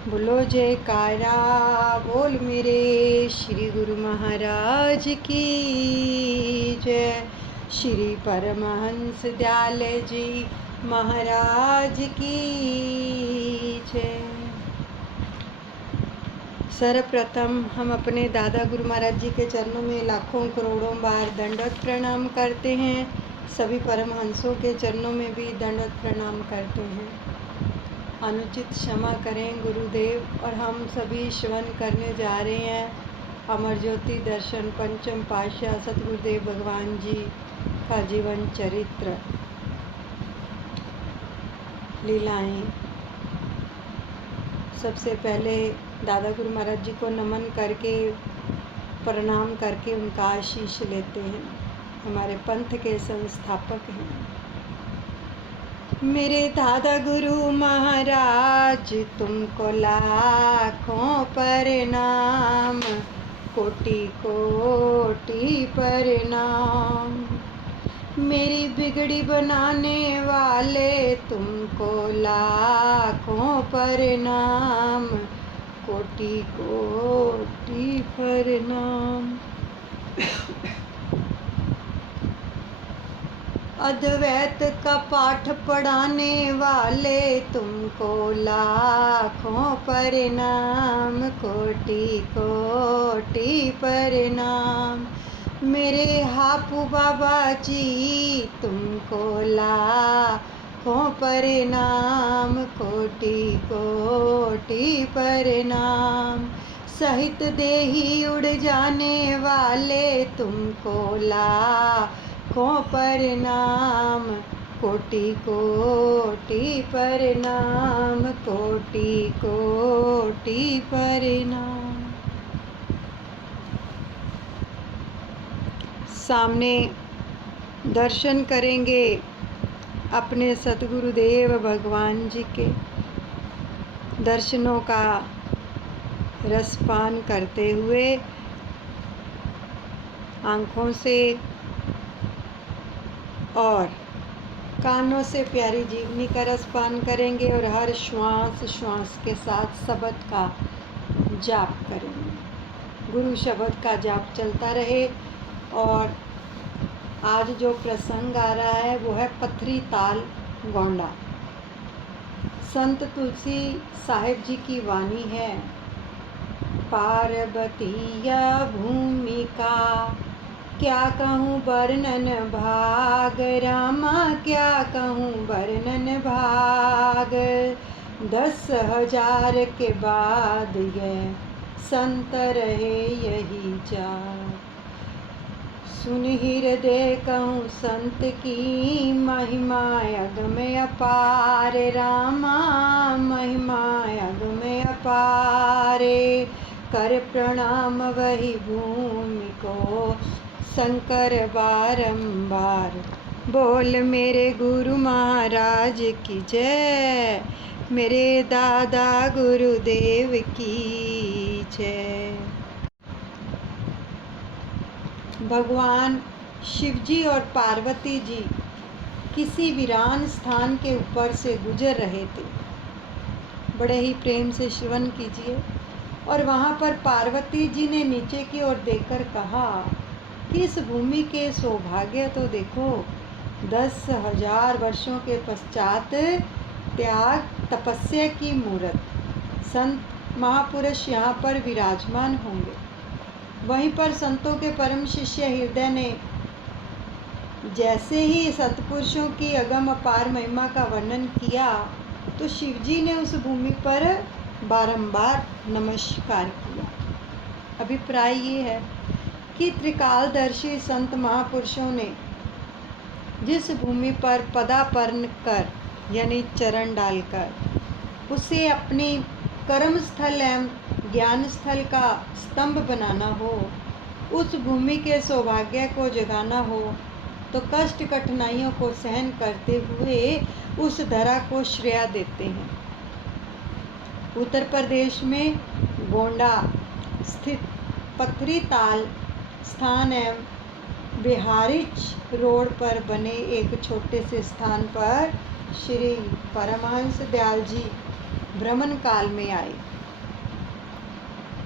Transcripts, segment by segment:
बोलो जयकारा बोल मेरे श्री गुरु महाराज की जय। श्री परमहंस दयाल जी महाराज की जय। सर्वप्रथम हम अपने दादा गुरु महाराज जी के चरणों में लाखों करोड़ों बार दंडवत प्रणाम करते हैं। सभी परमहंसों के चरणों में भी दंडवत प्रणाम करते हैं। अनुचित क्षमा करें गुरुदेव। और हम सभी श्रवण करने जा रहे हैं अमर ज्योति दर्शन पंचम पातशाह सतगुरुदेव भगवान जी का जीवन चरित्र लीलाएं। सबसे पहले दादा गुरु महाराज जी को नमन करके प्रणाम करके उनका आशीष लेते हैं। हमारे पंथ के संस्थापक हैं मेरे दादा गुरु महाराज। तुमको लाखों प्रणाम, कोटि कोटि प्रणाम। मेरी बिगड़ी बनाने वाले तुमको लाखों प्रणाम, कोटि कोटि प्रणाम। अद्वैत का पाठ पढ़ाने वाले तुमको लाखों प्रणाम, कोटि कोटि प्रणाम। मेरे हापू बाबा जी तुमको लाखों प्रणाम, कोटि कोटि प्रणाम। सहित देही उड़ जाने वाले तुमको लाखों प्रणाम, कोटि कोटि प्रणाम, कोटि कोटि प्रणाम। सामने दर्शन करेंगे अपने सतगुरुदेव भगवान जी के। दर्शनों का रसपान करते हुए आँखों से और कानों से प्यारी जीवनी का रसपान करेंगे और हर श्वास श्वास के साथ शब्द का जाप करेंगे। गुरु शब्द का जाप चलता रहे। और आज जो प्रसंग आ रहा है वो है पथरी ताल गोंडा। संत तुलसी साहिब जी की वाणी है। पार्वतीया भूमिका क्या कहूँ वर्णन भाग, रामा क्या कहूँ वर्णन भाग। 10,000 के बाद यह संत रहे यही जाग। सुन हृदय कहूँ संत की महिमा अगम अपार, रामा महिमा अगम अपार। कर प्रणाम वही भूमि को शंकर बारंबार। बोल मेरे गुरु महाराज की जय, मेरे दादा गुरुदेव की जय। भगवान शिवजी और पार्वती जी किसी वीरान स्थान के ऊपर से गुजर रहे थे। बड़े ही प्रेम से श्रवण कीजिए। और वहाँ पर पार्वती जी ने नीचे की ओर देखकर कहा कि इस भूमि के सौभाग्य तो देखो। 10,000 वर्षों के पश्चात त्याग तपस्या की मूर्त संत महापुरुष यहाँ पर विराजमान होंगे। वहीं पर संतों के परम शिष्य हृदय ने जैसे ही सतपुरुषों की अगम अपार महिमा का वर्णन किया तो शिवजी ने उस भूमि पर बारंबार नमस्कार किया। अभिप्राय ये है कि त्रिकालदर्शी संत महापुरुषों ने जिस भूमि पर पदार्पण कर यानी चरण डालकर उसे अपनी कर्म स्थल एवं ज्ञान स्थल का स्तंभ बनाना हो, उस भूमि के सौभाग्य को जगाना हो तो कष्ट कठिनाइयों को सहन करते हुए उस धरा को श्रेय देते हैं। उत्तर प्रदेश में गोंडा स्थित पथरी ताल स्थान एवं बिहारिच रोड पर बने एक छोटे से स्थान पर श्री परमहंस दयाल जी भ्रमण काल में आए।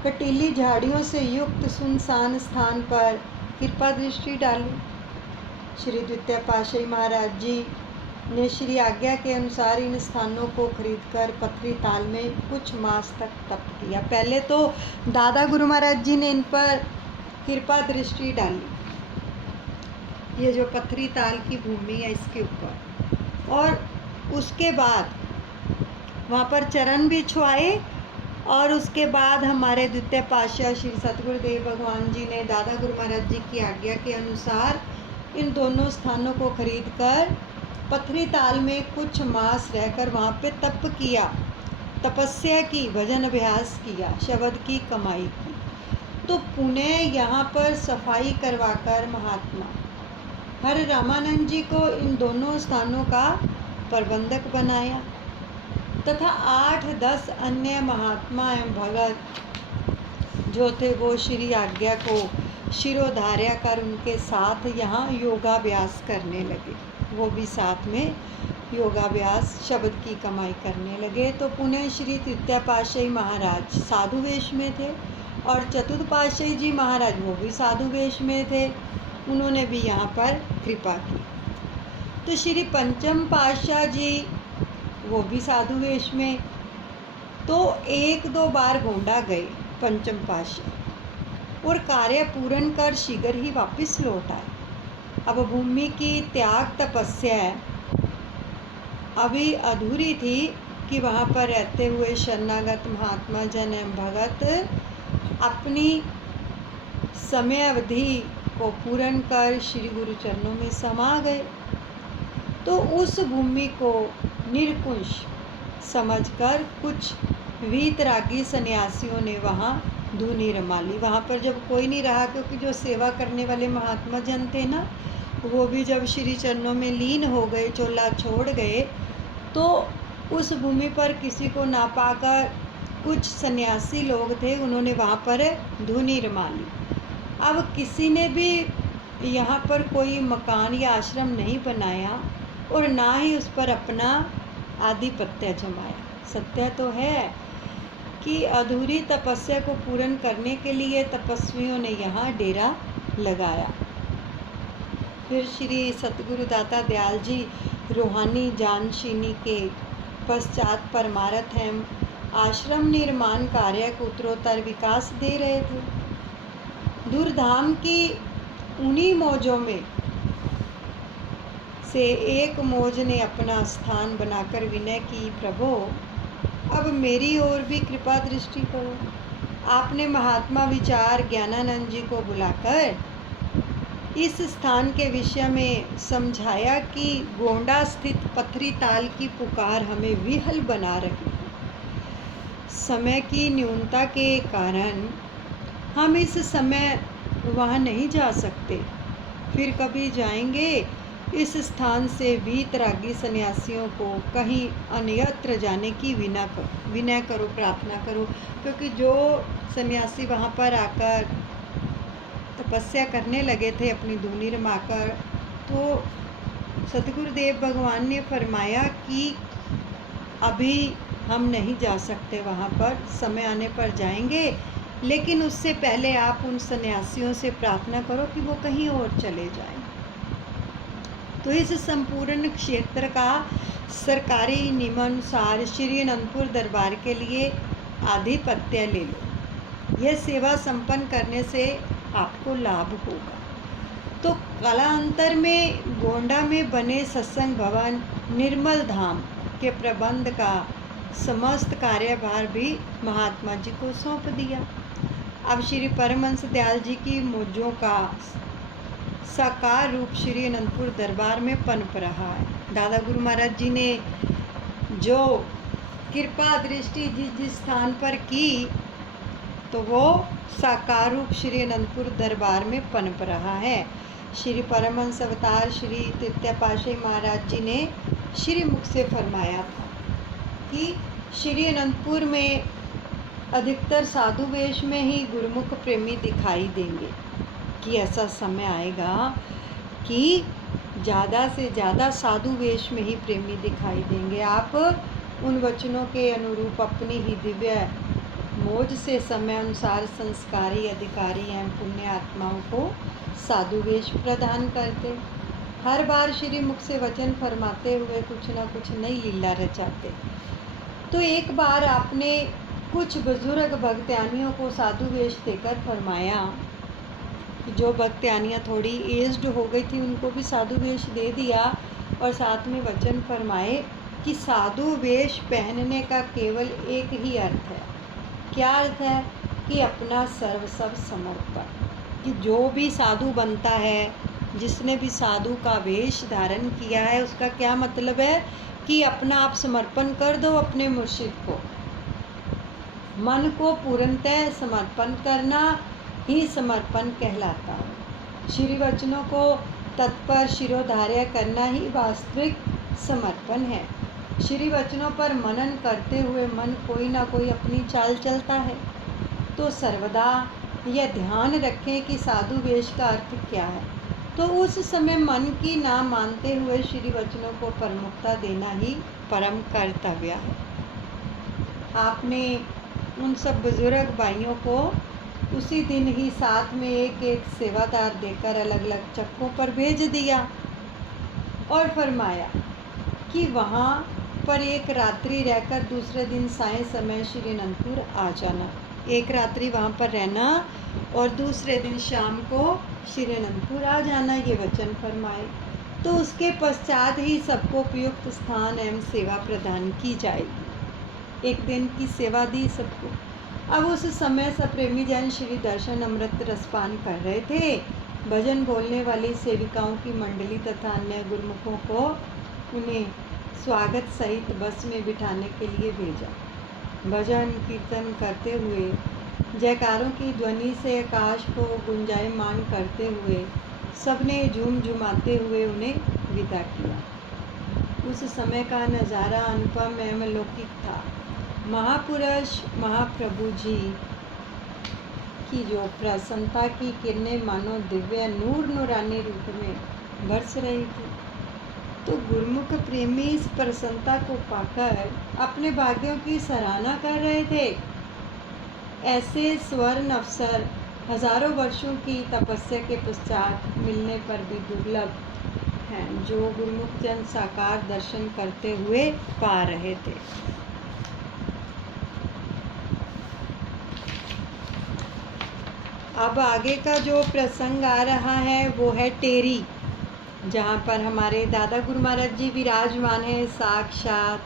कटीली झाड़ियों से युक्त सुनसान स्थान पर कृपा दृष्टि डाली। श्री द्वितीय पातशाही महाराज जी ने श्री आज्ञा के अनुसार इन स्थानों को खरीदकर पथरी ताल में कुछ मास तक तप किया। पहले तो दादा गुरु महाराज जी ने इन पर कृपा दृष्टि डाली, ये जो पथरी ताल की भूमि है इसके ऊपर, और उसके बाद वहाँ पर चरण भी छुआए। और उसके बाद हमारे द्वितीय पातशाह श्री सतगुरुदेव भगवान जी ने दादा गुरु महाराज जी की आज्ञा के अनुसार इन दोनों स्थानों को खरीदकर पथरी ताल में कुछ मास रहकर वहाँ पे तप किया, तपस्या की, भजन अभ्यास किया, शब्द की कमाई की। तो पुनः यहाँ पर सफाई करवाकर महात्मा हर रामानंद जी को इन दोनों स्थानों का प्रबंधक बनाया तथा 8-10 अन्य महात्मा एवं भगत जो थे वो श्री आज्ञा को शिरोधार्य कर उनके साथ यहाँ योगाभ्यास करने लगे। वो भी साथ में योगाभ्यास, शब्द की कमाई करने लगे। तो पुनः श्री तृतीय पातशाही महाराज साधु वेश में थे और चतुर्थ पातशाही जी महाराज वो भी साधु वेश में थे, उन्होंने भी यहाँ पर कृपा की। तो श्री पंचम पातशाह जी वो भी साधु वेश में। तो 1-2 बार गोंडा गए पंचम पातशाह और कार्य पूर्ण कर शीघ्र ही वापस लौट आए। अब भूमि की त्याग तपस्या अभी अधूरी थी कि वहाँ पर रहते हुए शरणागत महात्मा जन एवं भगत अपनी समय अवधि को पूर्ण कर श्री गुरु चरणों में समा गए। तो उस भूमि को निर्कुंश समझकर कुछ वीतरागी सन्यासियों ने वहाँ धूनी रमा ली। वहाँ पर जब कोई नहीं रहा, क्योंकि जो सेवा करने वाले महात्मा जन थे ना, वो भी जब श्री चरणों में लीन हो गए, चोला छोड़ गए, तो उस भूमि पर किसी को ना पाकर कुछ सन्यासी लोग थे, उन्होंने वहाँ पर धूनी रमा ली। अब किसी ने भी यहाँ पर कोई मकान या आश्रम नहीं बनाया और ना ही उस पर अपना आधिपत्य जमाया। सत्य तो है कि अधूरी तपस्या को पूर्ण करने के लिए तपस्वियों ने यहाँ डेरा लगाया। फिर श्री सतगुरु दाता दयाल जी रूहानी जानशीनी के पश्चात परमार्थ एवं आश्रम निर्माण कार्य को उत्तरोत्तर विकास दे रहे थे। दूरधाम की उन्हीं मौजों में से एक मौज ने अपना स्थान बनाकर विनय की, प्रभु अब मेरी ओर भी कृपा दृष्टि करो। आपने महात्मा विचार ज्ञानानंद जी को बुलाकर इस स्थान के विषय में समझाया कि गोंडा स्थित पथरी ताल की पुकार हमें विहल बना रही है। समय की न्यूनता के कारण हम इस समय वहाँ नहीं जा सकते, फिर कभी जाएंगे। इस स्थान से वीतरागी सन्यासियों को कहीं अन्यत्र जाने की विनय करो, प्रार्थना करो, क्योंकि जो सन्यासी वहाँ पर आकर तपस्या करने लगे थे अपनी धूनी रमाकर, तो सतगुरुदेव भगवान ने फरमाया कि अभी हम नहीं जा सकते वहाँ पर, समय आने पर जाएंगे, लेकिन उससे पहले आप उन सन्यासियों से प्रार्थना करो कि वो कहीं और चले जाएं। तो इस संपूर्ण क्षेत्र का सरकारी नियमानुसार श्री अनंतपुर दरबार के लिए आधिपत्य ले लो। यह सेवा संपन्न करने से आपको लाभ होगा। तो कालांतर में गोंडा में बने सत्संग भवन निर्मल धाम के प्रबंध का समस्त कार्यभार भी महात्मा जी को सौंप दिया। अब श्री परमहंस दयाल जी की मौजों का साकार रूप श्री अनंतपुर दरबार में पनप रहा है। दादा गुरु महाराज जी ने जो कृपा दृष्टि जिस स्थान पर की, तो वो साकार रूप श्री अनंतपुर दरबार में पनप रहा है। श्री परमहंस अवतार श्री तृतीय पातशाही महाराज जी ने श्री मुख से फरमाया था कि श्री अनंतपुर में अधिकतर साधु वेश में ही गुरुमुख प्रेमी दिखाई देंगे, कि ऐसा समय आएगा कि ज़्यादा से ज़्यादा साधु वेश में ही प्रेमी दिखाई देंगे। आप उन वचनों के अनुरूप अपनी ही दिव्य मौज से समय अनुसार संस्कारी अधिकारी एवं पुण्य आत्माओं को साधु वेश प्रदान करते। हर बार श्री मुख से वचन फरमाते हुए कुछ न कुछ नई लीला रचाते। तो एक बार आपने कुछ बुजुर्ग भक्त्यानियों को साधु वेश देकर फरमाया कि जो भक्त्यानियाँ थोड़ी एज्ड हो गई थी उनको भी साधु वेश दे दिया, और साथ में वचन फरमाए कि साधु वेश पहनने का केवल एक ही अर्थ है। क्या अर्थ है? कि अपना सर्वस्व समर्पण। कि जो भी साधु बनता है, जिसने भी साधु का वेश धारण किया है, उसका क्या मतलब है कि अपना आप समर्पण कर दो अपने मुर्शिद को। मन को पूर्णतः समर्पण करना ही समर्पण कहलाता है। श्री वचनों को तत्पर शिरोधार्य करना ही वास्तविक समर्पण है। श्री वचनों पर मनन करते हुए मन कोई ना कोई अपनी चाल चलता है, तो सर्वदा यह ध्यान रखें कि साधु वेश का अर्थ क्या है। तो उस समय मन की ना मानते हुए श्री वचनों को प्रमुखता देना ही परम कर्तव्य है। आपने उन सब बुजुर्ग भाइयों को उसी दिन ही साथ में एक एक सेवादार देकर अलग अलग चक्कों पर भेज दिया और फरमाया कि वहाँ पर एक रात्रि रहकर दूसरे दिन साय समय श्री अनंतपुर आ जाना। एक रात्रि वहाँ पर रहना और दूसरे दिन शाम को श्री अनंतपुर आ जाना, ये वचन फरमाए। तो उसके पश्चात ही सबको उपयुक्त स्थान एवं सेवा प्रदान की जाएगी। एक दिन की सेवा दी सबको। अब उस समय सब प्रेमी जन श्री दर्शन अमृत रसपान कर रहे थे। भजन बोलने वाली सेविकाओं की मंडली तथा अन्य गुरुमुखों को उन्हें स्वागत सहित बस में बिठाने के लिए भेजा। भजन कीर्तन करते हुए जयकारों की ध्वनि से आकाश को गुंजायमान करते हुए सबने झूम झुमाते हुए उन्हें विदा किया। उस समय का नज़ारा अनुपम एवं लौकिक था। महापुरुष महाप्रभु जी की जो प्रसन्नता की किरणें मानो दिव्य नूर नूरानी रूप में बरस रही थी। तो गुरुमुख प्रेमी इस प्रसन्नता को पाकर अपने भाग्यों की सराहना कर रहे थे। ऐसे स्वर्ण अवसर हजारों वर्षों की तपस्या के पश्चात मिलने पर भी दुर्लभ हैं, जो गुरुमुख जन साकार दर्शन करते हुए पा रहे थे। अब आगे का जो प्रसंग आ रहा है वो है टेरी, जहाँ पर हमारे दादा गुरु महाराज जी विराजमान हैं, साक्षात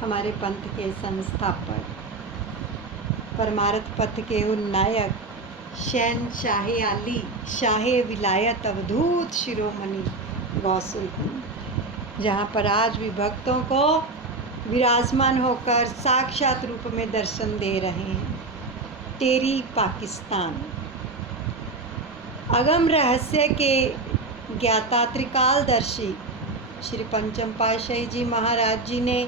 हमारे पंथ के संस्थापक, परमार्थ पथ के उन्नायक, शहनशाह आली, शाहे विलायत अवधूत शिरोमणि गौसुल कुंज, जहाँ पर आज भी भक्तों को विराजमान होकर साक्षात रूप में दर्शन दे रहे हैं। टेरी पाकिस्तान। अगम रहस्य के ज्ञाता त्रिकालदर्शी श्री पंचम पातशाही जी महाराज जी ने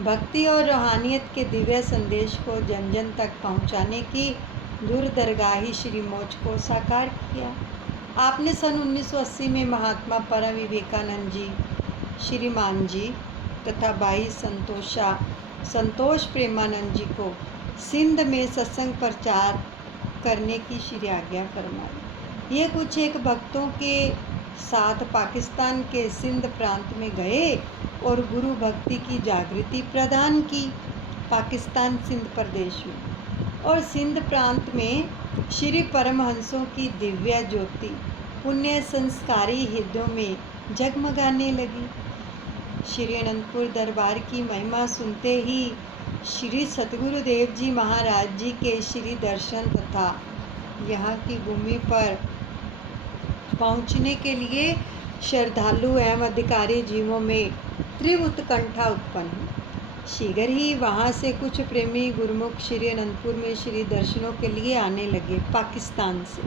भक्ति और रूहानियत के दिव्य संदेश को जन जन तक पहुंचाने की दूरदरगाही श्री मौज को साकार किया। आपने सन 1980 में महात्मा परम विवेकानंद जी, श्रीमान जी तथा भाई संतोष प्रेमानंद जी को सिंध में सत्संग प्रचार करने की श्री आज्ञा फरमाई। ये कुछ एक भक्तों के साथ पाकिस्तान के सिंध प्रांत में गए और गुरु भक्ति की जागृति प्रदान की। पाकिस्तान सिंध प्रदेश में और सिंध प्रांत में श्री परमहंसों की दिव्य ज्योति पुण्य संस्कारी हृदयों में जगमगाने लगी। श्री अनंतपुर दरबार की महिमा सुनते ही श्री सतगुरुदेव जी महाराज जी के श्री दर्शन तथा यहाँ की भूमि पर पहुँचने के लिए श्रद्धालु एवं अधिकारी जीवों में तीव्र उत्कंठा उत्पन्न हुई। शीघ्र ही वहाँ से कुछ प्रेमी गुरुमुख श्री अनंतपुर में श्री दर्शनों के लिए आने लगे। पाकिस्तान से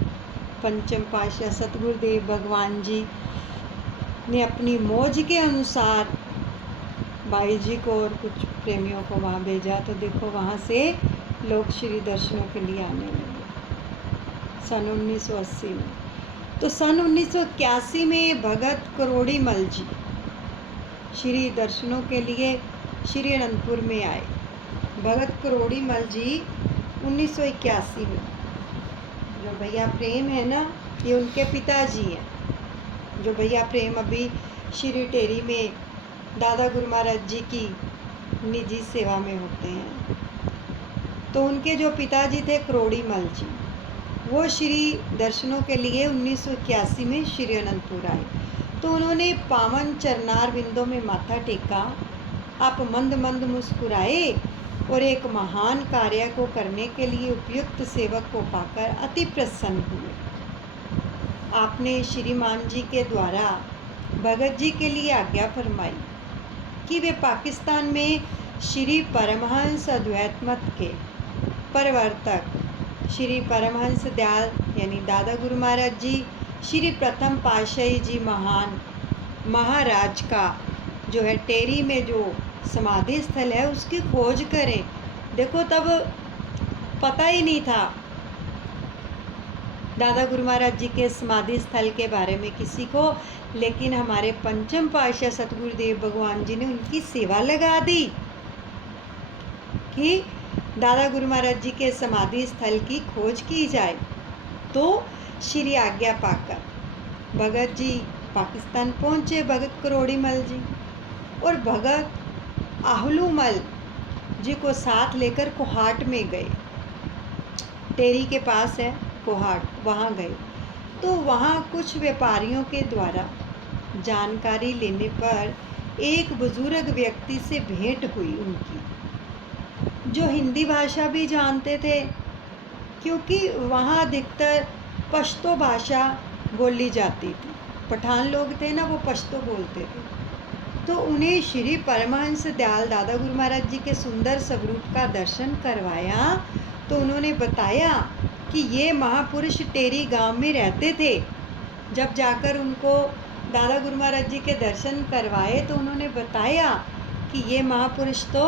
पंचम पातशाह सतगुरुदेव भगवान जी ने अपनी मौज के अनुसार भाई जी को और कुछ प्रेमियों को वहाँ भेजा। तो देखो वहाँ से लोग श्री दर्शनों के लिए आने लगे सन 1980 में। तो सन 1981 में भगत करोड़ीमल जी श्री दर्शनों के लिए श्री अनंतपुर में आए। भगत करोड़ीमल जी 1981 में। जो भैया प्रेम है ना, ये उनके पिताजी हैं। जो भैया प्रेम अभी श्री टेरी में दादा गुरु महाराज जी की निजी सेवा में होते हैं। तो उनके जो पिताजी थे करोड़ी मल जी, वो श्री दर्शनों के लिए 1981 में श्री अनंतपुर आए। तो उन्होंने पावन चरनार बिंदों में माथा टेका, आप मंद मंद मुस्कुराए और एक महान कार्य को करने के लिए उपयुक्त सेवक को पाकर अति प्रसन्न हुए। आपने श्रीमान जी के द्वारा भगत जी के लिए आज्ञा फरमाई कि वे पाकिस्तान में श्री परमहंस अद्वैत मत के प्रवर्तक श्री परमहंस दयाल यानी दादा गुरु महाराज जी, श्री प्रथम पातशाही जी महान महाराज का जो है टेरी में जो समाधि स्थल है उसकी खोज करें। देखो तब पता ही नहीं था दादा गुरु महाराज जी के समाधि स्थल के बारे में किसी को, लेकिन हमारे पंचम पातशाह सतगुरुदेव भगवान जी ने उनकी सेवा लगा दी कि दादा गुरु महाराज जी के समाधि स्थल की खोज की जाए। तो श्री आज्ञा पाकर भगत जी पाकिस्तान पहुँचे, भगत करोड़ी मल जी, और भगत आहलूमल जी को साथ लेकर कोहाट में गए। टेरी के पास है कोहाट, वहाँ गए। तो वहाँ कुछ व्यापारियों के द्वारा जानकारी लेने पर एक बुजुर्ग व्यक्ति से भेंट हुई उनकी, जो हिंदी भाषा भी जानते थे, क्योंकि वहाँ अधिकतर पश्तो भाषा बोली जाती थी। पठान लोग थे ना, वो पश्तो बोलते थे। तो उन्हें श्री परमहंस दयाल दादा गुरु महाराज जी के सुंदर स्वरूप का दर्शन करवाया। तो उन्होंने बताया कि ये महापुरुष टेरी गांव में रहते थे। जब जाकर उनको दादा गुरु महाराज जी के दर्शन करवाए तो उन्होंने बताया कि ये महापुरुष तो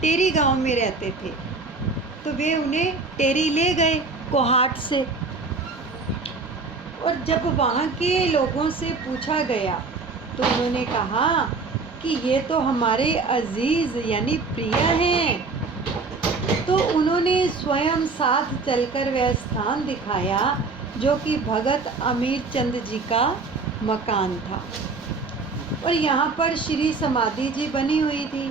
टेरी गांव में रहते थे। तो वे उन्हें टेरी ले गए कोहाट से, और जब वहाँ के लोगों से पूछा गया तो उन्होंने कहा कि ये तो हमारे अजीज़ यानी प्रिय हैं। तो उन्होंने स्वयं साथ चलकर वह स्थान दिखाया जो कि भगत अमीर चंद जी का मकान था, और यहाँ पर श्री समाधि जी बनी हुई थी,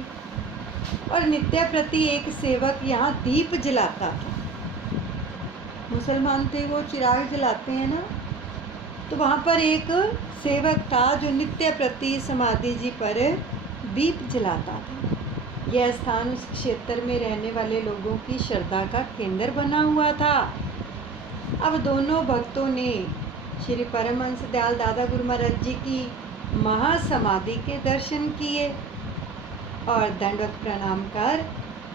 और नित्य प्रति एक सेवक यहाँ दीप जलाता था। मुसलमान थे, वो चिराग जलाते हैं ना, तो वहाँ पर एक सेवक था जो नित्य प्रति समाधि जी पर दीप जलाता था। यह स्थान उस क्षेत्र में रहने वाले लोगों की श्रद्धा का केंद्र बना हुआ था। अब दोनों भक्तों ने श्री परमहंस दयाल दादा गुरु महाराज जी की महासमाधि के दर्शन किए और दंडवत प्रणाम कर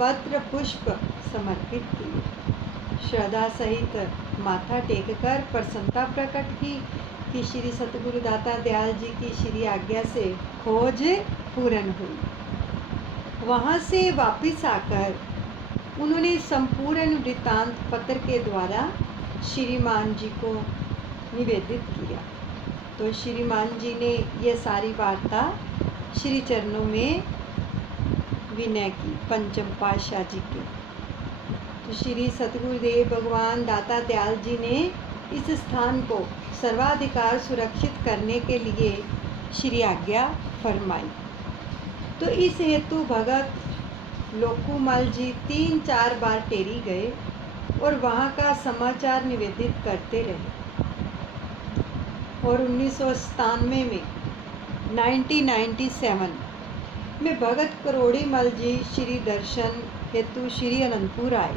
पत्र पुष्प समर्पित किए। श्रद्धा सहित माथा टेककर प्रसन्नता प्रकट की कि श्री सतगुरु दाता दयाल जी की श्री आज्ञा से खोज पूर्ण हुई। वहाँ से वापस आकर उन्होंने संपूर्ण वृत्तांत पत्र के द्वारा श्रीमान जी को निवेदित किया। तो श्रीमान जी ने ये सारी वार्ता श्री चरणों में विनय की पंचम पातशाह जी के। तो श्री सतगुरुदेव भगवान दाता दयाल जी ने इस स्थान को सर्वाधिकार सुरक्षित करने के लिए श्री आज्ञा फरमाई। तो इस हेतु भगत लोकूमल जी 3-4 बार टेरी गए और वहाँ का समाचार निवेदित करते रहे। और 1997 में 1997 में भगत करोड़ी मल जी श्री दर्शन हेतु श्री अनंतपुर आए।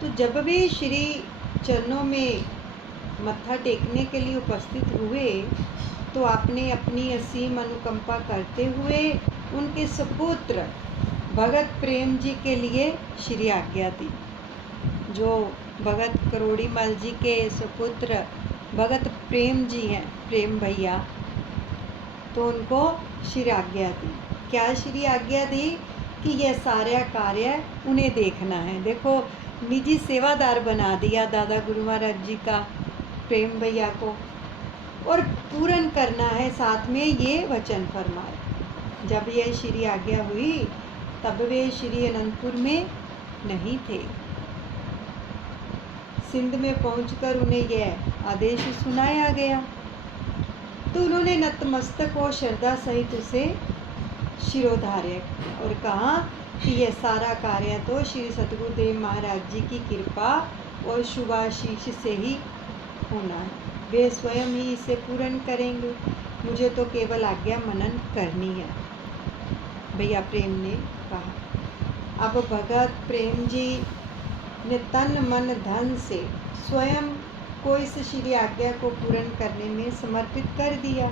तो जब वे श्री चरणों में मत्था टेकने के लिए उपस्थित हुए तो आपने अपनी असीम अनुकंपा करते हुए उनके सुपुत्र भगत प्रेम जी के लिए श्री आज्ञा दी। जो भगत करोड़ी मल जी के सुपुत्र भगत प्रेम जी हैं, प्रेम भैया, तो उनको श्री आज्ञा दी। क्या श्री आज्ञा दी कि यह सारा कार्य उन्हें देखना है। देखो, निजी सेवादार बना दिया दादा गुरु महाराज जी का प्रेम भैया को, और पूर्ण करना है, साथ में ये वचन फरमाए। जब यह श्री आज्ञा हुई तब वे श्री अनंतपुर में नहीं थे। सिंध में पहुंचकर उन्हें यह आदेश सुनाया गया तो उन्होंने नतमस्तक और श्रद्धा सहित उसे शिरोधार्य और कहा कि यह सारा कार्य तो श्री सतगुरुदेव महाराज जी की कृपा और शुभाशीष से ही होना है। वे स्वयं ही इसे पूर्ण करेंगे, मुझे तो केवल आज्ञा मनन करनी है, भैया प्रेम ने कहा। अब भगत प्रेम जी ने तन मन धन से स्वयं को इस श्री आज्ञा को पूर्ण करने में समर्पित कर दिया।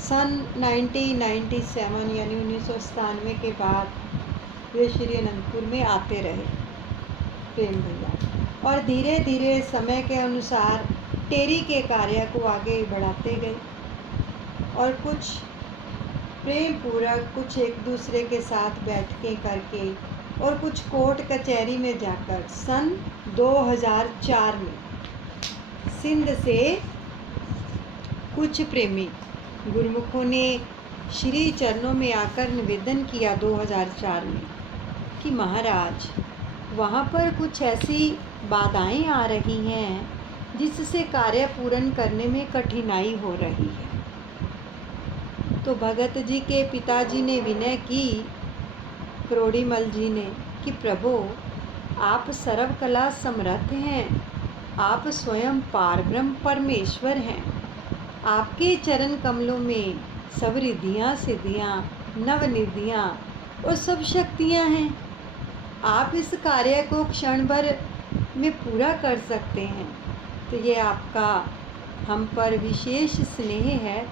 सन 1997 यानी 1997 के बाद वे श्री अनंतपुर में आते रहे प्रेम भैया, और धीरे धीरे समय के अनुसार टेरी के कार्य को आगे बढ़ाते गए और कुछ प्रेम पूर्वक, कुछ एक दूसरे के साथ बैठकें करके और कुछ कोर्ट कचहरी में जाकर सन 2004 में सिंध से कुछ प्रेमी गुरुमुखों ने श्री चरणों में आकर निवेदन किया 2004 में कि महाराज वहाँ पर कुछ ऐसी बाधाएं आ रही हैं जिससे कार्य पूर्ण करने में कठिनाई हो रही है। तो भगत जी के पिताजी ने विनय की करोड़ीमल जी ने कि प्रभु आप सर्वकला समर्थ हैं, आप स्वयं पारब्रह्म परमेश्वर हैं, आपके चरण कमलों में सब रिद्धियाँ सिद्धियाँ नवनिधियाँ और सब शक्तियाँ हैं। आप इस कार्य को क्षण भर में पूरा कर सकते हैं। तो ये आपका हम पर विशेष स्नेह है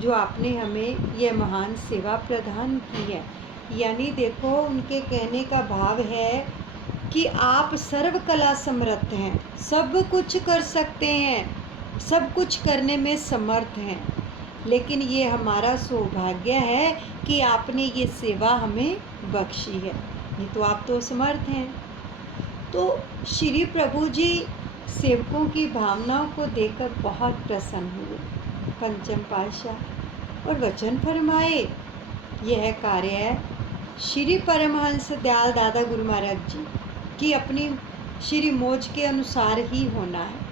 जो आपने हमें यह महान सेवा प्रदान की है। यानी देखो उनके कहने का भाव है कि आप सर्व कला समर्थ हैं, सब कुछ कर सकते हैं, सब कुछ करने में समर्थ हैं, लेकिन ये हमारा सौभाग्य है कि आपने ये सेवा हमें बख्शी है, नहीं तो आप तो समर्थ हैं। तो श्री प्रभु जी सेवकों की भावनाओं को देखकर बहुत प्रसन्न हुए पंचम पातशाह और वचन फरमाए यह कार्य श्री परमहंस दयाल दादा गुरु महाराज जी की अपनी श्री मौज के अनुसार ही होना है।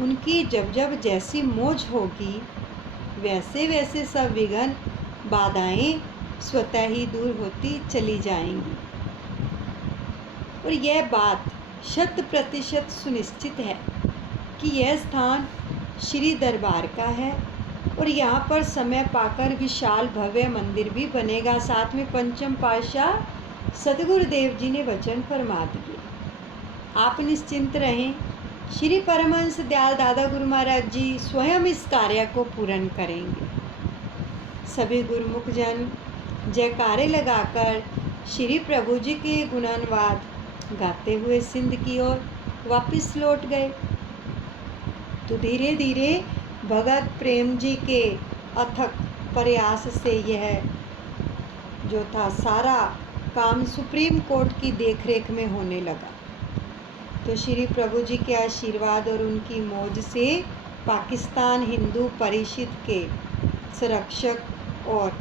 उनकी जब जब जैसी मौज होगी वैसे वैसे सब विघ्न बाधाएं स्वतः ही दूर होती चली जाएंगी। और यह बात 100% सुनिश्चित है कि यह स्थान श्री दरबार का है और यहाँ पर समय पाकर विशाल भव्य मंदिर भी बनेगा। साथ में पंचम पातशाह सतगुरुदेव जी ने वचन फरमा दिए। आप निश्चिंत रहें, श्री परमहंस दयाल दादा गुरु महाराज जी स्वयं इस कार्य को पूर्ण करेंगे। सभी गुरुमुख जन जयकारे लगाकर श्री प्रभु जी के गुणानुवाद गाते हुए सिंध की ओर वापस लौट गए। तो धीरे धीरे भगत प्रेम जी के अथक प्रयास से यह जो था सारा काम सुप्रीम कोर्ट की देखरेख में होने लगा। तो श्री प्रभु जी के आशीर्वाद और उनकी मौज से पाकिस्तान हिंदू परिषद के संरक्षक और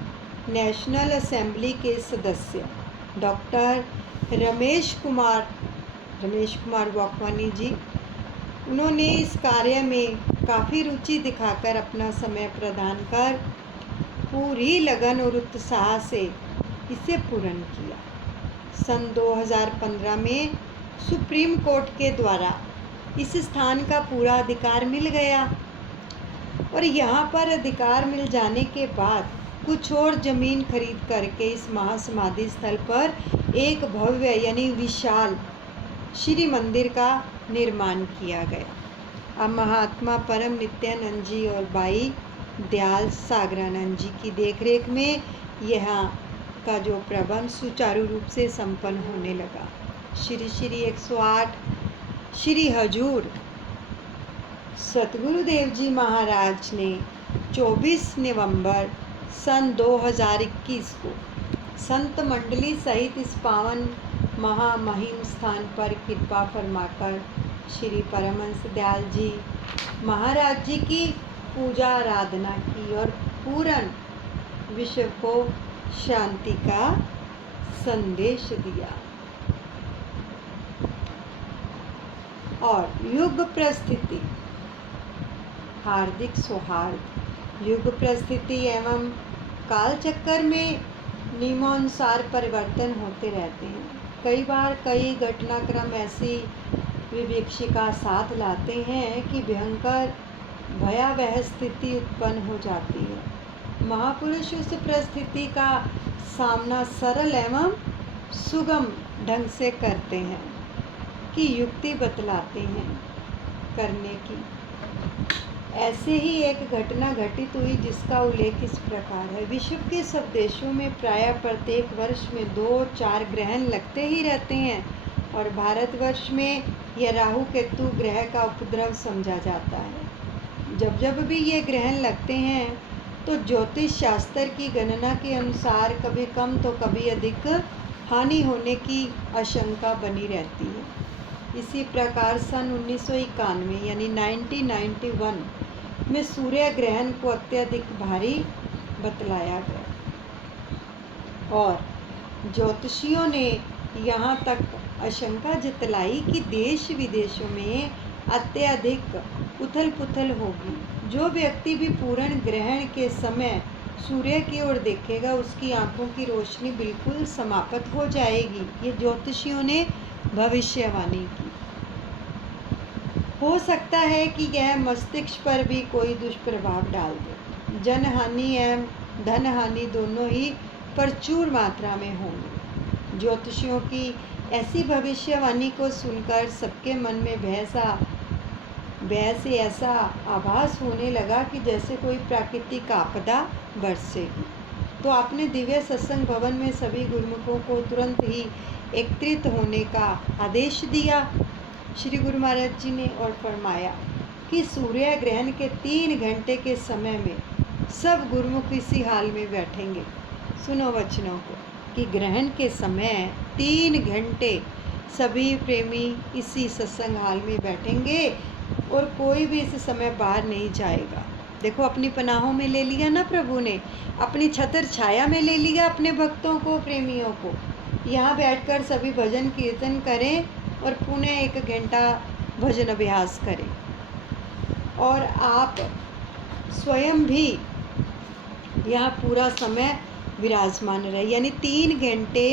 नेशनल असेंबली के सदस्य डॉक्टर रमेश कुमार वाकवानी जी, उन्होंने इस कार्य में काफ़ी रुचि दिखाकर अपना समय प्रदान कर पूरी लगन और उत्साह से इसे पूर्ण किया। सन 2015 में सुप्रीम कोर्ट के द्वारा इस स्थान का पूरा अधिकार मिल गया और यहाँ पर अधिकार मिल जाने के बाद कुछ और ज़मीन खरीद करके इस महासमाधि स्थल पर एक भव्य यानी विशाल श्री मंदिर का निर्माण किया गया। अब महात्मा परम नित्यानंद जी और भाई दयाल सागरानंद जी की देखरेख में यहाँ का जो प्रबंध सुचारू रूप से संपन्न होने लगा। श्री श्री 108 श्री हजूर सतगुरुदेव जी महाराज ने 24 नवंबर सन 2021 को संत मंडली सहित इस पावन महामहिम स्थान पर कृपा फरमाकर श्री परमहंस दयाल जी महाराज जी की पूजा आराधना की और पूर्ण विश्व को शांति का संदेश दिया। और युग प्रस्थिति, हार्दिक सौहार्द। युग प्रस्थिति एवं काल चक्कर में नियमानुसार परिवर्तन होते रहते हैं। कई बार कई घटनाक्रम ऐसी विवक्षिका साथ लाते हैं कि भयंकर भयावह स्थिति उत्पन्न हो जाती है। महापुरुष उस परिस्थिति का सामना सरल एवं सुगम ढंग से करते हैं कि युक्ति बतलाते हैं करने की। ऐसे ही एक घटना घटित हुई जिसका उल्लेख इस प्रकार है। विश्व के सब देशों में प्रायः प्रत्येक वर्ष में 2-4 ग्रहण लगते ही रहते हैं और भारतवर्ष में यह राहु केतु ग्रह का उपद्रव समझा जाता है। जब जब भी ये ग्रहण लगते हैं तो ज्योतिष शास्त्र की गणना के अनुसार कभी कम तो कभी अधिक हानि होने की आशंका बनी रहती है। इसी प्रकार सन 1991 यानी 1991 में सूर्य ग्रहण को अत्यधिक भारी बतलाया गया और ज्योतिषियों ने यहाँ तक आशंका जतलाई कि देश विदेशों में अत्यधिक उथल पुथल होगी। जो व्यक्ति भी पूर्ण ग्रहण के समय सूर्य की ओर देखेगा उसकी आंखों की रोशनी बिल्कुल समाप्त हो जाएगी। ये ज्योतिषियों ने भविष्यवाणी की। हो सकता है कि यह मस्तिष्क पर भी कोई दुष्प्रभाव डाल दे। जनहानि एवं धनहानि दोनों ही प्रचुर मात्रा में होंगी। ज्योतिषियों की ऐसी भविष्यवाणी को सुनकर सबके मन में भय से ऐसा आभास होने लगा कि जैसे कोई प्राकृतिक आपदा बरसेगी। तो आपने दिव्य सत्संग भवन में सभी गुरुमुखों को तुरंत ही एकत्रित होने का आदेश दिया श्री गुरु महाराज जी ने और फरमाया कि सूर्य ग्रहण के 3 घंटे के समय में सब गुरुमुख इसी हाल में बैठेंगे। सुनो वचनों को कि ग्रहण के समय 3 घंटे सभी प्रेमी इसी सत्संग हाल में बैठेंगे और कोई भी इस समय बाहर नहीं जाएगा। देखो अपनी पनाहों में ले लिया ना प्रभु ने, अपनी छतर छाया में ले लिया अपने भक्तों को, प्रेमियों को। यहाँ बैठकर सभी भजन कीर्तन करें और पुनः 1 घंटा भजन अभ्यास करें और आप स्वयं भी यहाँ पूरा समय विराजमान रहे। यानी 3 घंटे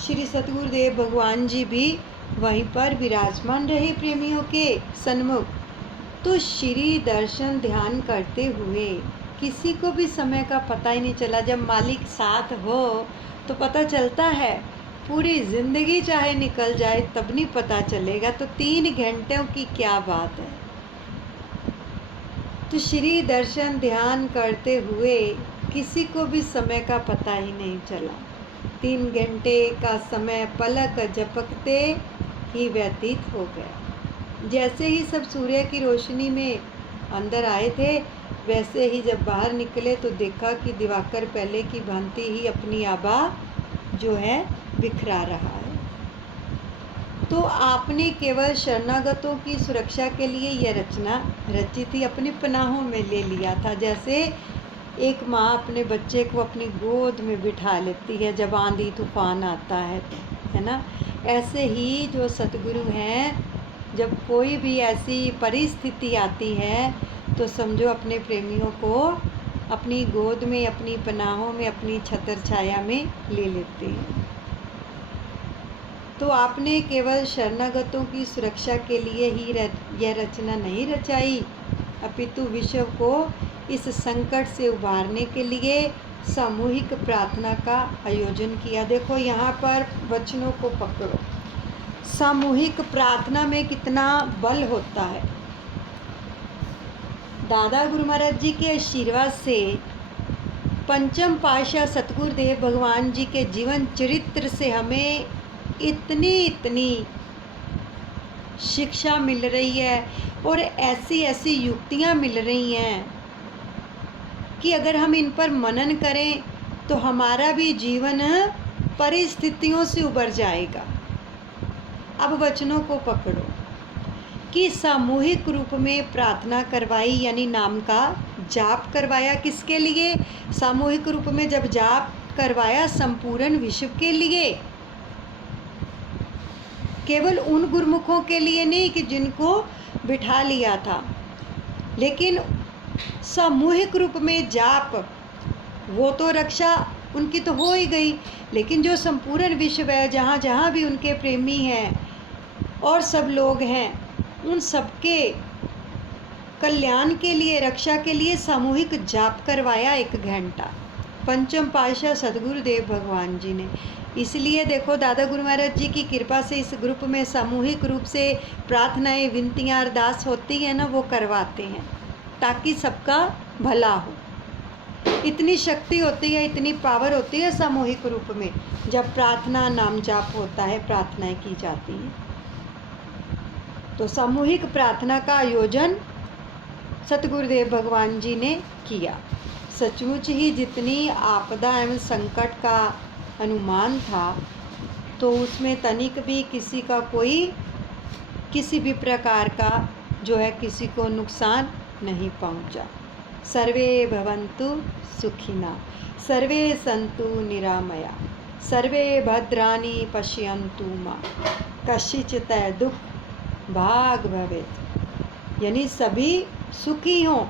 श्री सतगुरुदेव भगवान जी भी वहीं पर विराजमान रहे प्रेमियों के सन्मुख। तो श्री दर्शन ध्यान करते हुए किसी को भी समय का पता ही नहीं चला। जब मालिक साथ हो तो पता चलता है, पूरी ज़िंदगी चाहे निकल जाए तब नहीं पता चलेगा। तो 3 घंटों की क्या बात है। तो श्री दर्शन ध्यान करते हुए किसी को भी समय का पता ही नहीं चला। 3 घंटे का समय पलक झपकते ही व्यतीत हो गया। जैसे ही सब सूर्य की रोशनी में अंदर आए थे, वैसे ही जब बाहर निकले तो देखा कि दिवाकर पहले की भांति ही अपनी आभा जो है बिखरा रहा है। तो आपने केवल शरणागतों की सुरक्षा के लिए यह रचना रची थी, अपनी पनाहों में ले लिया था। जैसे एक माँ अपने बच्चे को अपनी गोद में बिठा लेती है जब आंधी तूफान आता है तो, है ना। ऐसे ही जो सतगुरु हैं, जब कोई भी ऐसी परिस्थिति आती है तो समझो अपने प्रेमियों को अपनी गोद में, अपनी पनाहों में, अपनी छतर छाया में ले लेते हैं। तो आपने केवल शरणागतों की सुरक्षा के लिए ही यह रचना नहीं रचाई, अपितु विश्व को इस संकट से उबारने के लिए सामूहिक प्रार्थना का आयोजन किया। देखो यहाँ पर वचनों को पकड़ो, सामूहिक प्रार्थना में कितना बल होता है। दादा गुरु महाराज जी के आशीर्वाद से पंचम पातशाह सतगुरुदेव भगवान जी के जीवन चरित्र से हमें इतनी शिक्षा मिल रही है और ऐसी ऐसी युक्तियाँ मिल रही हैं कि अगर हम इन पर मनन करें तो हमारा भी जीवन परिस्थितियों से उबर जाएगा। अब वचनों को पकड़ो कि सामूहिक रूप में प्रार्थना करवाई, यानी नाम का जाप करवाया। किसके लिए? सामूहिक रूप में जब जाप करवाया संपूर्ण विश्व के लिए। केवल उन गुरुमुखों के लिए नहीं कि जिनको बिठा लिया था, लेकिन सामूहिक रूप में जाप, वो तो रक्षा उनकी तो हो ही गई, लेकिन जो संपूर्ण विश्व है, जहाँ जहाँ भी उनके प्रेमी हैं और सब लोग हैं, उन सबके कल्याण के लिए, रक्षा के लिए सामूहिक जाप करवाया 1 घंटा पंचम पातशाह सतगुरुदेव भगवान जी ने। इसलिए देखो दादा गुरु महाराज जी की कृपा से इस ग्रुप में सामूहिक रूप से प्रार्थनाएं, विनतियाँ, अरदास होती है ना, वो करवाते हैं ताकि सबका भला हो। इतनी शक्ति होती है, इतनी पावर होती है सामूहिक रूप में, जब प्रार्थना नाम जाप होता है, प्रार्थनाएं की जाती हैं। तो सामूहिक प्रार्थना का आयोजन सतगुरुदेव भगवान जी ने किया। सचमुच ही जितनी आपदा एवं संकट का अनुमान था, तो उसमें तनिक भी किसी का कोई किसी भी प्रकार का जो है किसी को नुकसान नहीं पहुंचा। सर्वे भवन्तु सुखिना, सर्वे सन्तु निरामया, सर्वे भद्राणि पश्यन्तु मा कश्चित् दुःख भाग भवेत्। यानी सभी सुखी हों,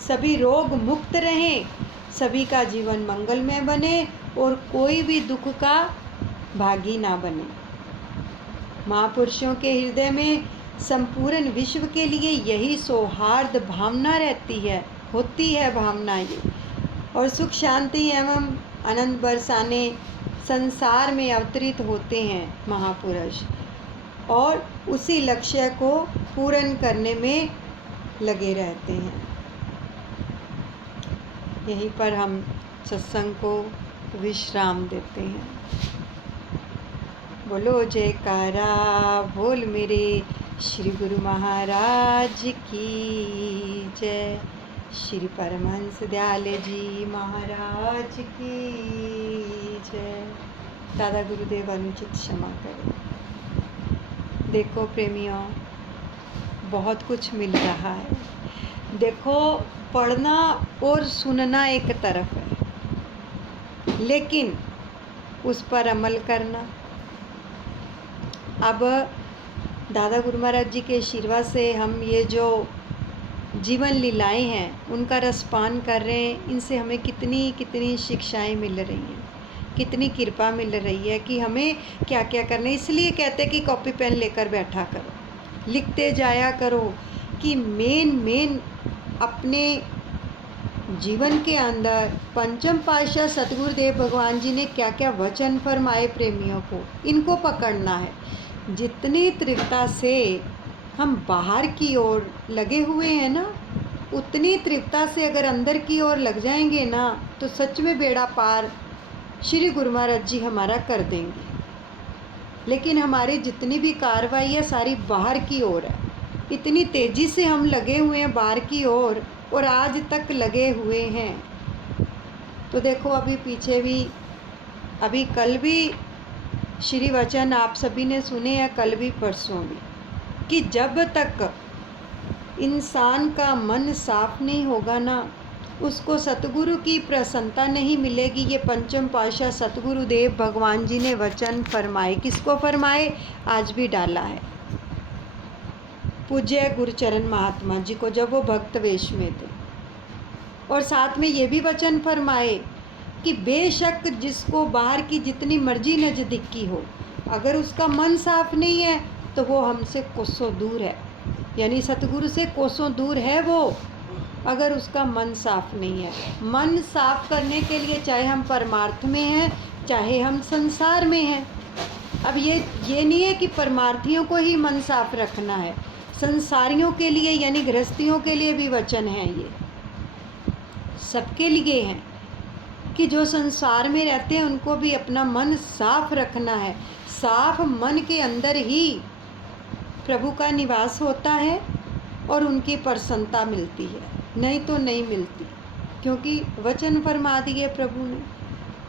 सभी रोग मुक्त रहें, सभी का जीवन मंगलमय बने और कोई भी दुख का भागी ना बने। महापुरुषों के हृदय में संपूर्ण विश्व के लिए यही सौहार्द भावना रहती है, होती है भावना ये, और सुख शांति एवं आनंद बरसाने संसार में अवतरित होते हैं महापुरुष, और उसी लक्ष्य को पूर्ण करने में लगे रहते हैं। यहीं पर हम सत्संग को विश्राम देते हैं। बोलो जयकारा बोल मेरे श्री गुरु महाराज की जय, श्री परमहंस दयाल जी महाराज की जय। दादा गुरुदेव अनुचित क्षमा करें। देखो प्रेमियों, बहुत कुछ मिल रहा है। देखो, पढ़ना और सुनना एक तरफ है, लेकिन उस पर अमल करना। अब दादा गुरु महाराज जी के आशीर्वाद से हम ये जो जीवन लीलाएं हैं उनका रसपान कर रहे हैं। इनसे हमें कितनी कितनी शिक्षाएं मिल रही हैं, कितनी कृपा मिल रही है कि हमें क्या क्या करना है। इसलिए कहते हैं कि कॉपी पेन लेकर बैठा करो, लिखते जाया करो कि मेन अपने जीवन के अंदर पंचम पातशाह सतगुरुदेव भगवान जी ने क्या क्या वचन फरमाए प्रेमियों को, इनको पकड़ना है। जितनी तीव्रता से हम बाहर की ओर लगे हुए हैं ना, उतनी तीव्रता से अगर अंदर की ओर लग जाएंगे ना, तो सच में बेड़ा पार श्री गुरु महाराज जी हमारा कर देंगे। लेकिन हमारी जितनी भी कार्रवाई है सारी बाहर की ओर है। इतनी तेज़ी से हम लगे हुए हैं बाहर की ओर, और आज तक लगे हुए हैं। तो देखो, अभी पीछे भी, अभी कल भी श्री वचन आप सभी ने सुने हैं, कल भी परसों भी, कि जब तक इंसान का मन साफ नहीं होगा ना, उसको सतगुरु की प्रसन्नता नहीं मिलेगी। ये पंचम पातशाह सतगुरुदेव भगवान जी ने वचन फरमाए। किसको फरमाए? आज भी डाला है पूज्य गुरुचरण महात्मा जी को, जब वो भक्त वेश में थे। और साथ में ये भी वचन फरमाए कि बेशक जिसको बाहर की जितनी मर्जी नज़दीकी हो, अगर उसका मन साफ नहीं है तो वो हमसे कोसों दूर है। यानी सतगुरु से कोसों दूर है वो, अगर उसका मन साफ नहीं है। मन साफ करने के लिए चाहे हम परमार्थ में हैं, चाहे हम संसार में हैं। अब ये नहीं है कि परमार्थियों को ही मन साफ रखना है, संसारियों के लिए यानी गृहस्थियों के लिए भी वचन है। ये सबके लिए हैं कि जो संसार में रहते हैं उनको भी अपना मन साफ रखना है। साफ मन के अंदर ही प्रभु का निवास होता है और उनकी प्रसन्नता मिलती है, नहीं तो नहीं मिलती। क्योंकि वचन फरमा दिए प्रभु ने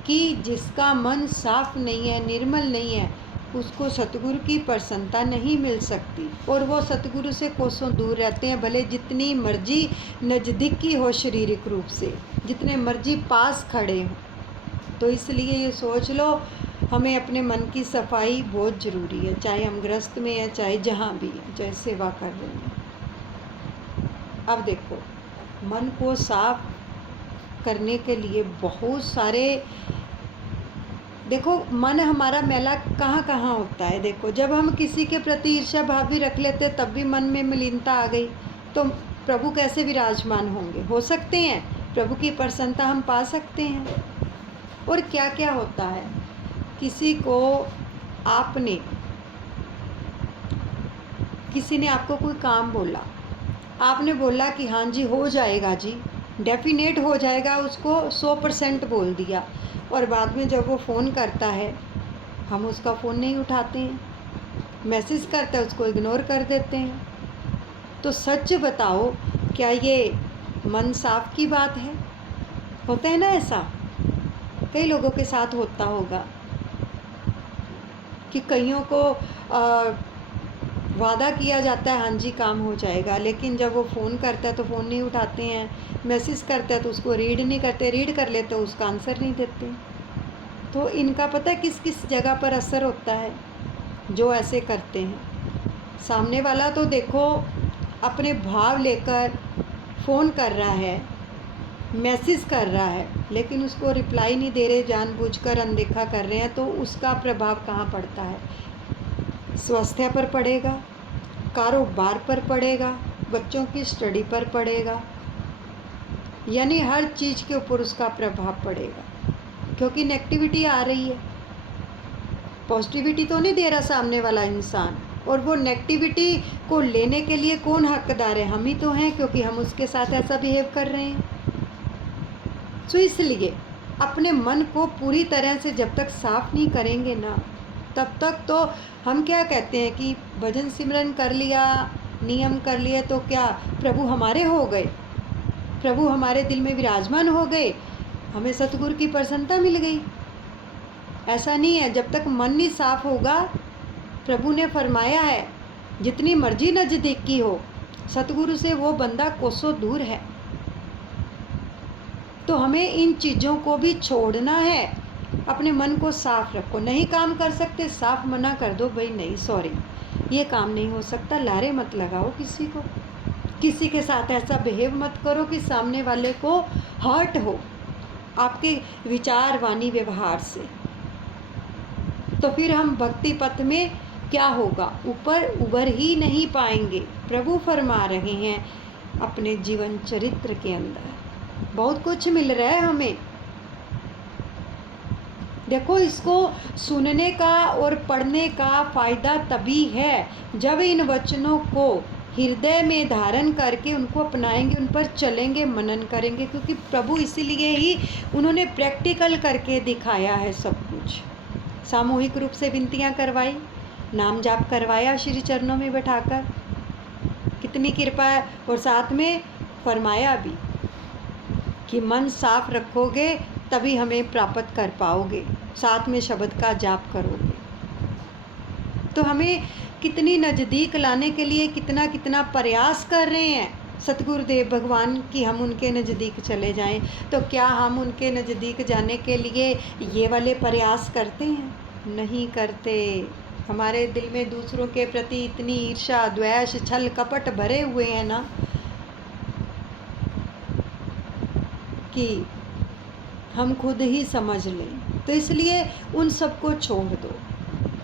कि जिसका मन साफ नहीं है, निर्मल नहीं है, उसको सतगुरु की प्रसन्नता नहीं मिल सकती, और वो सतगुरु से कोसों दूर रहते हैं। भले जितनी मर्जी नज़दीकी हो शारीरिक रूप से, जितने मर्जी पास खड़े हों। तो इसलिए ये सोच लो हमें अपने मन की सफाई बहुत ज़रूरी है, चाहे हम गृहस्थ में हैं, चाहे जहाँ भी हैं, चाहे सेवा कर रहे हैं। अब देखो, मन को साफ करने के लिए बहुत सारे, देखो मन हमारा मैला कहाँ कहाँ होता है। देखो, जब हम किसी के प्रति ईर्ष्या भाव भी रख लेते तब भी मन में मलिनता आ गई, तो प्रभु कैसे विराजमान होंगे? हो सकते हैं प्रभु की प्रसन्नता हम पा सकते हैं। और क्या क्या होता है, किसी ने आपको कोई काम बोला, आपने बोला कि हाँ जी हो जाएगा जी, डेफिनेट हो जाएगा, उसको 100% बोल दिया, और बाद में जब वो फ़ोन करता है हम उसका फ़ोन नहीं उठाते हैं, मैसेज करता है उसको इग्नोर कर देते हैं। तो सच बताओ, क्या ये मन साफ की बात है? होता है ना ऐसा, कई लोगों के साथ होता होगा कि कईयों को वादा किया जाता है हाँ जी काम हो जाएगा, लेकिन जब वो फ़ोन करता है तो फ़ोन नहीं उठाते हैं, मैसेज करता है तो उसको रीड नहीं करते, रीड कर लेते तो उसका आंसर नहीं देते। तो इनका पता है किस किस जगह पर असर होता है जो ऐसे करते हैं। सामने वाला तो देखो अपने भाव लेकर फ़ोन कर रहा है, मैसेज कर रहा है, लेकिन उसको रिप्लाई नहीं दे रहे, जानबूझकर अनदेखा कर रहे हैं, तो उसका प्रभाव कहाँ पड़ता है? स्वास्थ्य पर पड़ेगा, कारोबार पर पड़ेगा, बच्चों की स्टडी पर पड़ेगा, यानी हर चीज़ के ऊपर उसका प्रभाव पड़ेगा, क्योंकि नेगेटिविटी आ रही है। पॉजिटिविटी तो नहीं दे रहा सामने वाला इंसान, और वो नेगेटिविटी को लेने के लिए कौन हकदार है? हम ही तो हैं, क्योंकि हम उसके साथ ऐसा बिहेव कर रहे हैं। तो इसलिए अपने मन को पूरी तरह से जब तक साफ नहीं करेंगे ना, तब तक तो हम क्या कहते हैं कि भजन सिमरन कर लिया, नियम कर लिए, तो क्या प्रभु हमारे हो गए, प्रभु हमारे दिल में विराजमान हो गए, हमें सतगुरु की प्रसन्नता मिल गई? ऐसा नहीं है। जब तक मन नहीं साफ होगा, प्रभु ने फरमाया है जितनी मर्जी नज़दीकी हो, सतगुरु से वो बंदा कोसों दूर है। तो हमें इन चीज़ों को भी छोड़ना है, अपने मन को साफ रखो। नहीं काम कर सकते, साफ मना कर दो, भाई नहीं सॉरी ये काम नहीं हो सकता। लारे मत लगाओ किसी को, किसी के साथ ऐसा बिहेव मत करो कि सामने वाले को हर्ट हो आपके विचार वाणी व्यवहार से। तो फिर हम भक्ति पथ में क्या होगा, ऊपर उबर ही नहीं पाएंगे। प्रभु फरमा रहे हैं अपने जीवन चरित्र के अंदर बहुत कुछ मिल रहा है हमें। देखो, इसको सुनने का और पढ़ने का फ़ायदा तभी है जब इन वचनों को हृदय में धारण करके उनको अपनाएंगे, उन पर चलेंगे, मनन करेंगे, क्योंकि प्रभु इसीलिए ही उन्होंने प्रैक्टिकल करके दिखाया है सब कुछ। सामूहिक रूप से विनतियाँ करवाई, नाम जाप करवाया श्री चरणों में बैठाकर, कितनी कृपा है। और साथ में फरमाया भी कि मन साफ रखोगे तभी हमें प्राप्त कर पाओगे, साथ में शब्द का जाप करोगे। तो हमें कितनी नज़दीक लाने के लिए कितना कितना प्रयास कर रहे हैं सतगुरुदेव भगवान कि हम उनके नज़दीक चले जाएं। तो क्या हम उनके नज़दीक जाने के लिए ये वाले प्रयास करते हैं? नहीं करते। हमारे दिल में दूसरों के प्रति इतनी ईर्ष्या, द्वेष, छल कपट भरे हुए हैं ना कि हम खुद ही समझ लें। तो इसलिए उन सबको छोड़ दो,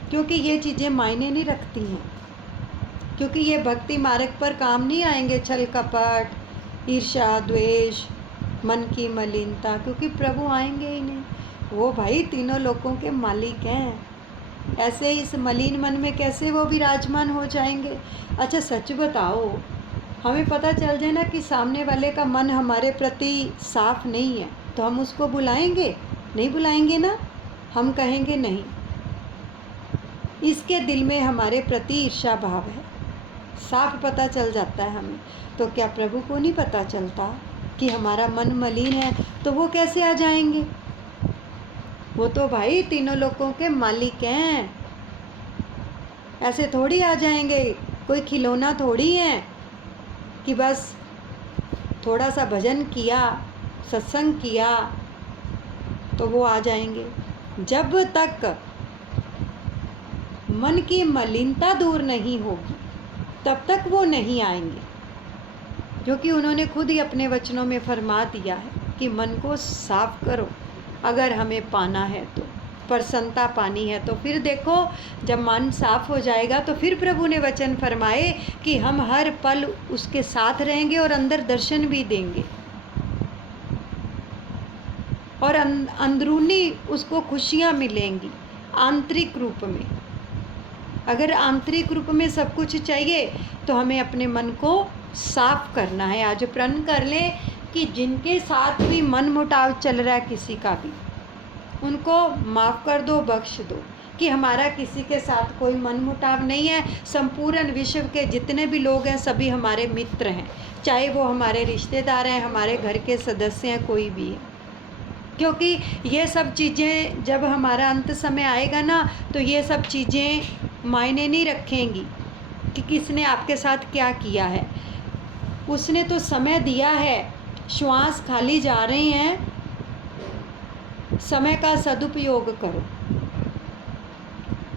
क्योंकि ये चीज़ें मायने नहीं रखती हैं, क्योंकि ये भक्ति मार्ग पर काम नहीं आएंगे। छल कपट, ईर्ष्या, द्वेष, मन की मलिनता, क्योंकि प्रभु आएंगे ही नहीं। वो भाई तीनों लोकों के मालिक हैं, ऐसे इस मलिन मन में कैसे वो विराजमान हो जाएंगे? अच्छा सच बताओ, हमें पता चल जाए ना कि सामने वाले का मन हमारे प्रति साफ नहीं है, तो हम उसको बुलाएंगे? नहीं बुलाएंगे ना। हम कहेंगे नहीं, इसके दिल में हमारे प्रति ईर्ष्या भाव है, साफ पता चल जाता है हमें। तो क्या प्रभु को नहीं पता चलता कि हमारा मन मलिन है? तो वो कैसे आ जाएंगे? वो तो भाई तीनों लोकों के मालिक हैं, ऐसे थोड़ी आ जाएंगे। कोई खिलौना थोड़ी है कि बस थोड़ा सा भजन किया, सत्संग किया तो वो आ जाएंगे। जब तक मन की मलिनता दूर नहीं होगी तब तक वो नहीं आएंगे, क्योंकि उन्होंने खुद ही अपने वचनों में फरमा दिया है कि मन को साफ करो अगर हमें पाना है तो, प्रसन्नता पानी है तो। फिर देखो जब मन साफ हो जाएगा तो फिर प्रभु ने वचन फरमाए कि हम हर पल उसके साथ रहेंगे और अंदर दर्शन भी देंगे और अंदरूनी उसको खुशियाँ मिलेंगी आंतरिक रूप में। अगर आंतरिक रूप में सब कुछ चाहिए तो हमें अपने मन को साफ करना है। आज प्रण कर लें कि जिनके साथ भी मन मुटाव चल रहा है किसी का भी, उनको माफ़ कर दो, बख्श दो, कि हमारा किसी के साथ कोई मन मुटाव नहीं है। संपूर्ण विश्व के जितने भी लोग हैं सभी हमारे मित्र हैं, चाहे वो हमारे रिश्तेदार हैं, हमारे घर के सदस्य हैं, कोई भी है। क्योंकि ये सब चीज़ें जब हमारा अंत समय आएगा ना तो ये सब चीज़ें मायने नहीं रखेंगी कि किसने आपके साथ क्या किया है। उसने तो समय दिया है, श्वास खाली जा रहे हैं, समय का सदुपयोग करो।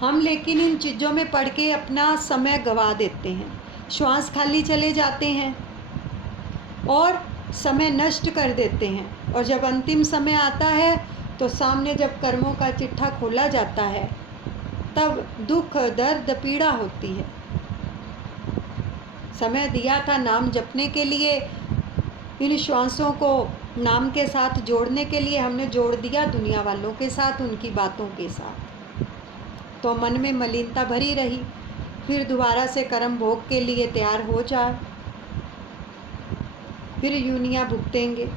हम लेकिन इन चीज़ों में पड़ के अपना समय गंवा देते हैं, श्वास खाली चले जाते हैं और समय नष्ट कर देते हैं। और जब अंतिम समय आता है तो सामने जब कर्मों का चिट्ठा खोला जाता है तब दुख, दर्द, पीड़ा होती है। समय दिया था नाम जपने के लिए, इन श्वासों को नाम के साथ जोड़ने के लिए, हमने जोड़ दिया दुनिया वालों के साथ, उनकी बातों के साथ, तो मन में मलिनता भरी रही। फिर दोबारा से कर्म भोग के लिए तैयार हो जाए, फिर यूनियाँ भुगतेंगे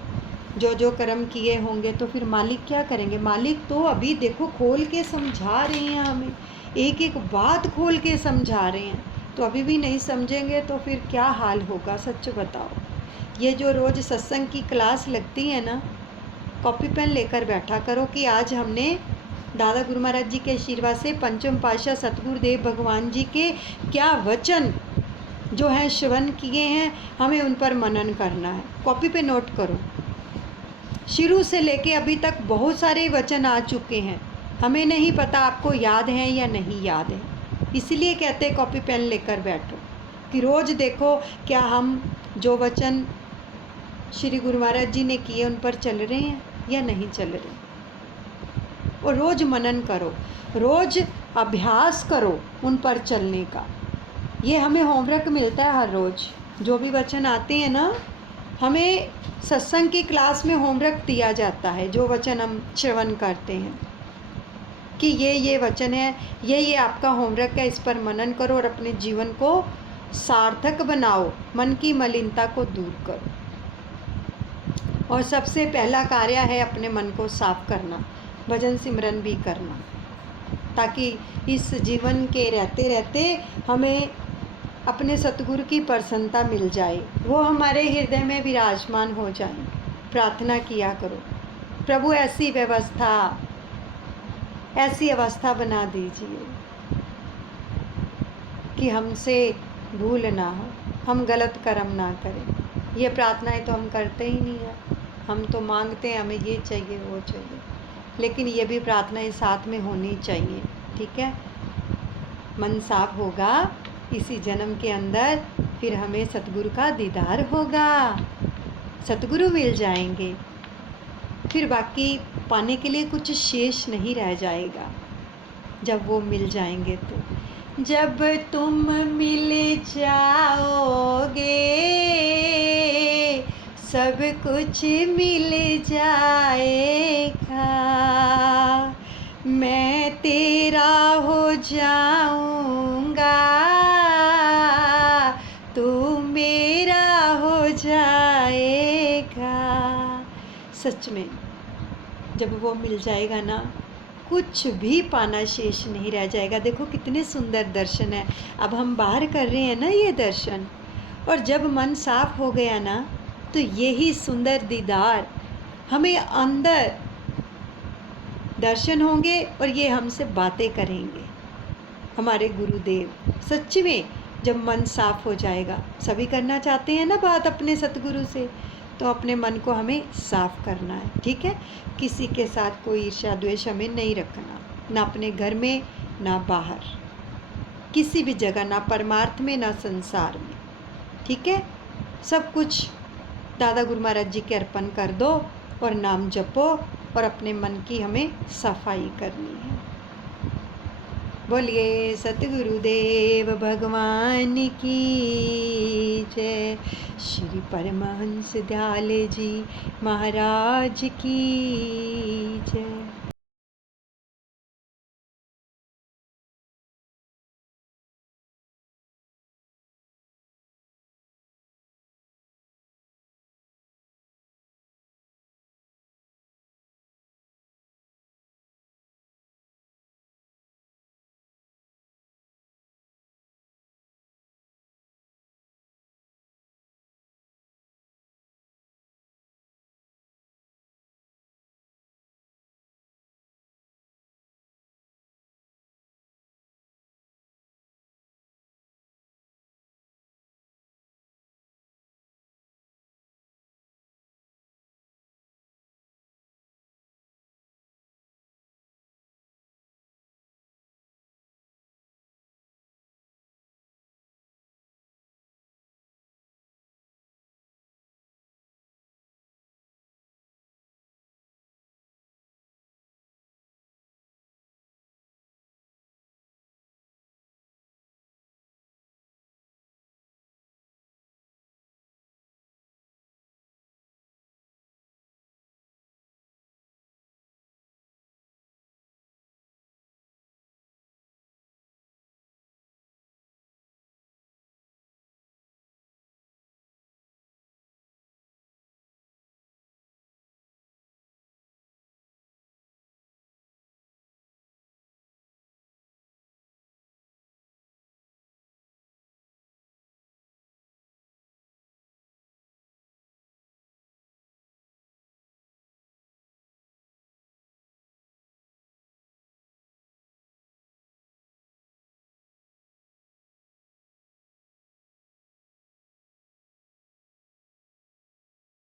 जो जो कर्म किए होंगे। तो फिर मालिक क्या करेंगे? मालिक तो अभी देखो खोल के समझा रहे हैं हमें, एक एक बात खोल के समझा रहे हैं, तो अभी भी नहीं समझेंगे तो फिर क्या हाल होगा? सच बताओ। ये जो रोज़ सत्संग की क्लास लगती है ना, कॉपी पेन लेकर बैठा करो कि आज हमने दादा गुरु महाराज जी के आशीर्वाद से पंचम पातशाह सतगुरुदेव भगवान जी के क्या वचन जो हैं श्रवण किए हैं, हमें उन पर मनन करना है। कॉपी पे नोट करो। शुरू से लेके अभी तक बहुत सारे वचन आ चुके हैं, हमें नहीं पता आपको याद है या नहीं याद है, इसलिए कहते हैं कॉपी पेन लेकर बैठो कि रोज़ देखो क्या हम जो वचन श्री गुरु महाराज जी ने किए उन पर चल रहे हैं या नहीं चल रहे। और रोज़ मनन करो, रोज़ अभ्यास करो उन पर चलने का। ये हमें होमवर्क मिलता है हर रोज़, जो भी वचन आते हैं ना, हमें सत्संग की क्लास में होमवर्क दिया जाता है। जो वचन हम श्रवण करते हैं कि ये वचन है, ये आपका होमवर्क है, इस पर मनन करो और अपने जीवन को सार्थक बनाओ, मन की मलिनता को दूर करो। और सबसे पहला कार्य है अपने मन को साफ करना, भजन सिमरन भी करना, ताकि इस जीवन के रहते रहते हमें अपने सतगुरु की प्रसन्नता मिल जाए, वो हमारे हृदय में विराजमान हो जाए। प्रार्थना किया करो, प्रभु ऐसी अवस्था बना दीजिए कि हमसे भूल ना हो, हम गलत कर्म ना करें। ये प्रार्थनाएं तो हम करते ही नहीं हैं, हम तो मांगते हैं हमें ये चाहिए वो चाहिए, लेकिन ये भी प्रार्थनाएं साथ में होनी चाहिए। ठीक है, मन साफ होगा इसी जन्म के अंदर, फिर हमें सतगुरु का दीदार होगा, सतगुरु मिल जाएंगे, फिर बाकी पाने के लिए कुछ शेष नहीं रह जाएगा जब वो मिल जाएंगे। तो जब तुम मिल जाओगे सब कुछ मिल जाएगा, मैं तेरा हो जाऊंगा, तू मेरा हो जाएगा। सच में जब वो मिल जाएगा ना, कुछ भी पाना शेष नहीं रह जाएगा। देखो कितने सुंदर दर्शन है, अब हम बाहर कर रहे हैं ना ये दर्शन, और जब मन साफ हो गया ना तो यही सुंदर दीदार हमें अंदर दर्शन होंगे और ये हमसे बातें करेंगे हमारे गुरुदेव। सच में जब मन साफ हो जाएगा, सभी करना चाहते हैं ना बात अपने सतगुरु से, तो अपने मन को हमें साफ करना है। ठीक है, किसी के साथ कोई ईर्ष्या द्वेष हमें नहीं रखना, ना अपने घर में ना बाहर। किसी भी जगह, ना परमार्थ में ना संसार में। ठीक है, सब कुछ दादा गुरु महाराज जी के अर्पण कर दो और नाम जपो और अपने मन की हमें सफाई करनी है। बोलिए सतगुरुदेव भगवान की जय। श्री परमहंस दयाल जी महाराज की जय।